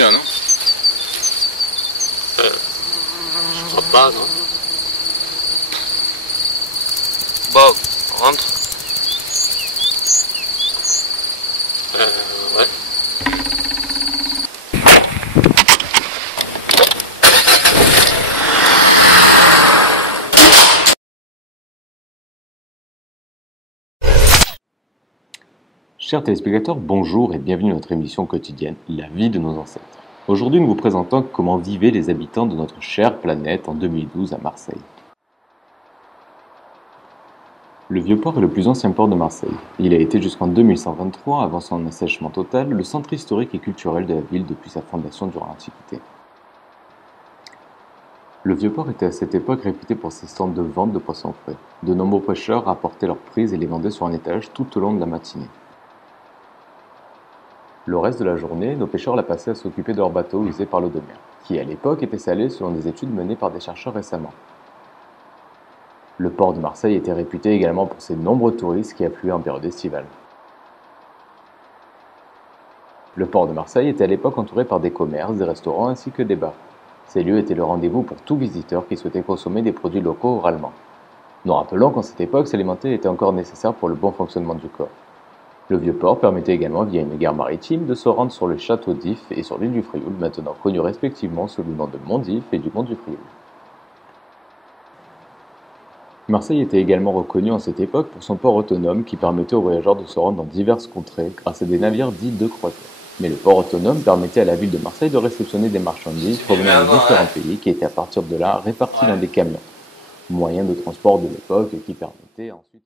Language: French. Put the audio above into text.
bien, non? Je crois pas, non. Bon, on rentre. Ouais. Chers téléspectateurs, bonjour et bienvenue à notre émission quotidienne La vie de nos ancêtres. Aujourd'hui, nous vous présentons comment vivaient les habitants de notre chère planète en 2012 à Marseille. Le Vieux-Port est le plus ancien port de Marseille. Il a été jusqu'en 2123, avant son assèchement total, le centre historique et culturel de la ville depuis sa fondation durant l'Antiquité. Le Vieux-Port était à cette époque réputé pour ses stands de vente de poissons frais. De nombreux pêcheurs rapportaient leurs prises et les vendaient sur un étage tout au long de la matinée. Le reste de la journée, nos pêcheurs la passaient à s'occuper de leurs bateaux usés par l'eau de mer, qui à l'époque était salée selon des études menées par des chercheurs récemment. Le port de Marseille était réputé également pour ses nombreux touristes qui affluaient en période estivale. Le port de Marseille était à l'époque entouré par des commerces, des restaurants ainsi que des bars. Ces lieux étaient le rendez-vous pour tout visiteur qui souhaitait consommer des produits locaux oralement. Nous rappelons qu'en cette époque, s'alimenter était encore nécessaire pour le bon fonctionnement du corps. Le Vieux-Port permettait également, via une gare maritime, de se rendre sur le château d'If et sur l'île du Frioul, maintenant connus respectivement sous le nom de Mont d'If et du Mont du Frioul. Marseille était également reconnu en cette époque pour son port autonome qui permettait aux voyageurs de se rendre dans diverses contrées grâce à des navires dits de croisière. Mais le port autonome permettait à la ville de Marseille de réceptionner des marchandises provenant de différents pays qui étaient à partir de là répartis dans des camions, moyen de transport de l'époque qui permettait ensuite...